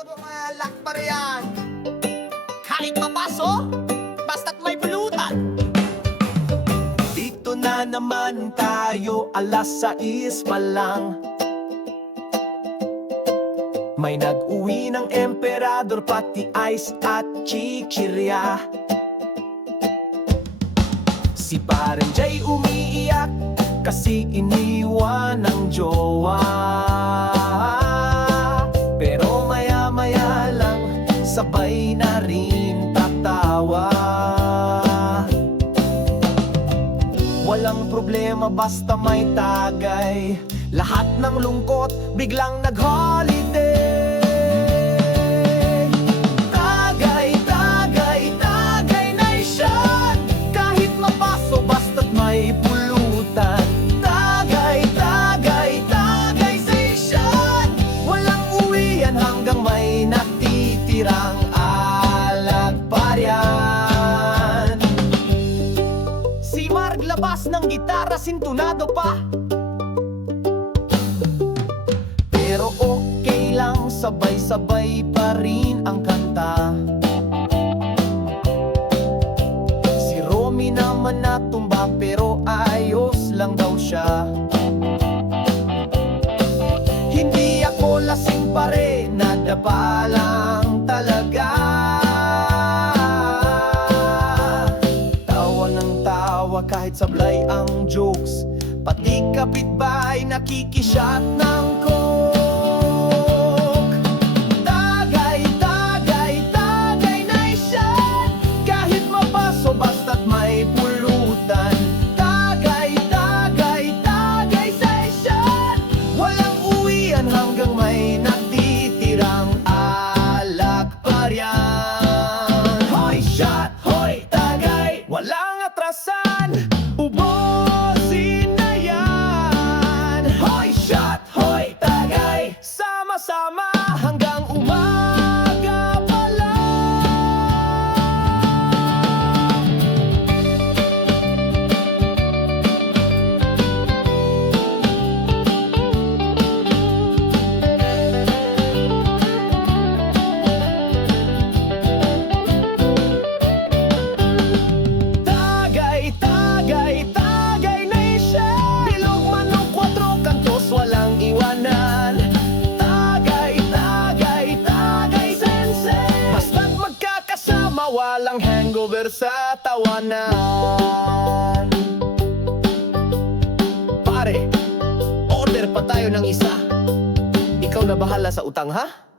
Malak pa riyan. Kahit mapaso, basta't may pulutan. Dito na naman tayo, 6:00 pa lang. May nag-uwi ng emperador, pati ice at chichirya. Si Paren Jay umiiyak kasi iniwan ng jowa. Pero maya-maya lang, sabay na rin tatawa. Walang problema basta may tagay, lahat ng lungkot biglang nag-holiday. Tagay, tagay, tagay nation, kahit mapaso basta't may pulutan. Tagay, tagay, tagay station, walang uwian hanggang may natitirang alag pa riyan. Si Marg labas ng gitara, sintunado pa. Pero okay lang, sabay-sabay pa rin ang kanta. Si Romy naman natumba pero ayos lang daw siya. Hindi ako lasing pare, nadapa lang talaga. Tawa ng tawa kahit sablay ang jokes, pati kapitbahay nakikishot ng coke. Tagay, tagay, tagay nation, kahit mapaso basta't may pulutan. Tagay, tagay, tagay session, walang uwian hanggang may natitirang alak pa riyan. Hoy shot, hoy tagay, walang atrasan, ubusin na yan. Hoy shot, hoy tagay, sama-sama hanggang umaga pa lang. Tagay, tagay, tagay nation, bilog man ng 4 kantos walang iwanan. Tagay, tagay, tagay sensei, basta't magkakasama walang hangover sa tawanan. Pare, order pa tayo ng isa. Ikaw na bahala sa utang ha?